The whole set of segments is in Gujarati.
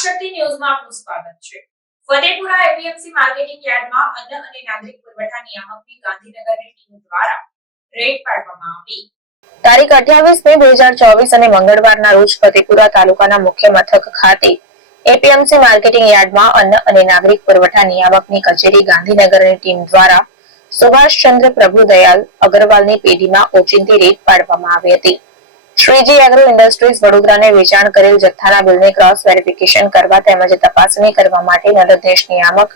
વાકશક્તિ ન્યૂઝમાં આપનું સ્વાગત છે। ફતેપુરા એપીએમસી માર્કેટિંગ યાર્ડમાં અન્ન અને નાગરિક પુરવઠા નિયામકની ગાંધીનગરની ટીમ દ્વારા રેડ પાડવામાં આવી। તારીખ 28 મે 2024 અને મંગળવારના રોજ ફતેપુરા તાલુકાના મુખ્ય મથક ખાતે એપીએમસી માર્કેટિંગ યાર્ડમાં અન્ન અને નાગરિક પુરવઠા નિયામકની કચેરી ગાંધીનગરની ટીમ દ્વારા સુભાષચંદ્ર પ્રભુદયાલ અગ્રવાલની પેઢીમાં ઓચિંતી રેડ પાડવામાં આવી હતી। શ્રીજી એગ્રો ઇન્ડસ્ટ્રીઝ વડોદરાને વેચાણ કરેલ જથ્થાના બિલને ક્રોસ વેરિફિકેશન કરવા તેમજ તપાસણી કરવા માટે મદદનીશ નિયામક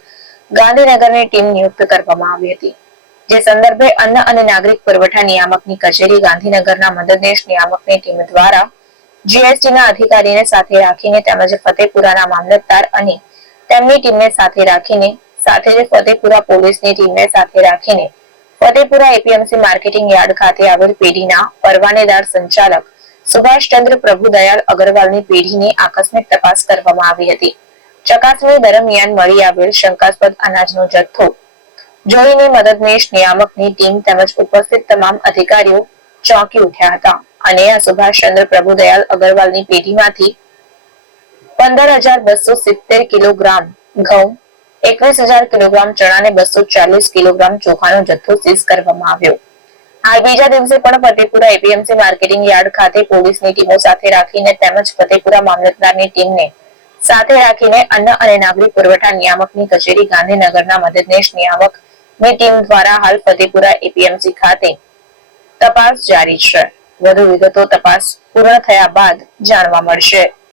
ગાંધીનગરની ટીમ નિયુક્ત કરવામાં આવી હતી। જે સંદર્ભે અન્ન અને નાગરિક પુરવઠા નિયામકની કચેરી ગાંધીનગરના મદદનીશ નિયામકની ટીમ દ્વારા જીએસટીના અધિકારીને સાથે રાખીને તેમજ ફતેપુરાના મામલતદાર અને તેમની ટીમને સાથે રાખીને સાથે જ ફતેપુરા પોલીસની ટીમને સાથે રાખીને ફતેપુરા એપીએમસી માર્કેટિંગ યાર્ડ ખાતે આવેલ પેઢીના પરવાનેદાર સંચાલક સુભાષચંદ્ર પ્રભુદયાલ અગ્રવાલની પેઢીની આકસ્મિક તપાસ કરવામાં આવી હતી। ચકાસણી દરમિયાન મળી આવેલ શંકાસ્પદ અનાજનો જથ્થો જોઈને મદદનીશ નિયામકની ટીમ તેમજ ઉપસ્થિત તમામ અધિકારીઓ ચોંકી ઉઠ્યા હતા અને આ સુભાષચંદ્ર પ્રભુદયાલ અગ્રવાલની પેઢીમાંથી 15,270 કિલોગ્રામ ઘઉં, 21,000 કિલોગ્રામ ચણા અને 240 કિલોગ્રામ ચોખાનો જથ્થો સીઝ કરવામાં આવ્યો। હાલ બીજા દિવસે પણ ફતેપુરા એપીએમસી માર્કેટિંગ યાર્ડ ખાતે પોલીસની ટીમો સાથે રાખીને તેમજ ફતેપુરા મામલતદારની ટીમને સાથે રાખીને અન્ન અને નાગરિક પુરવઠા નિયામકની કચેરી ગાંધીનગરના મદદનીશ નિયામકની ટીમ દ્વારા હાલ ફતેપુરા એપીએમસી ખાતે તપાસ જારી છે। વધુ વિગતો તપાસ પૂર્ણ થયા બાદ જાણવા મળશે।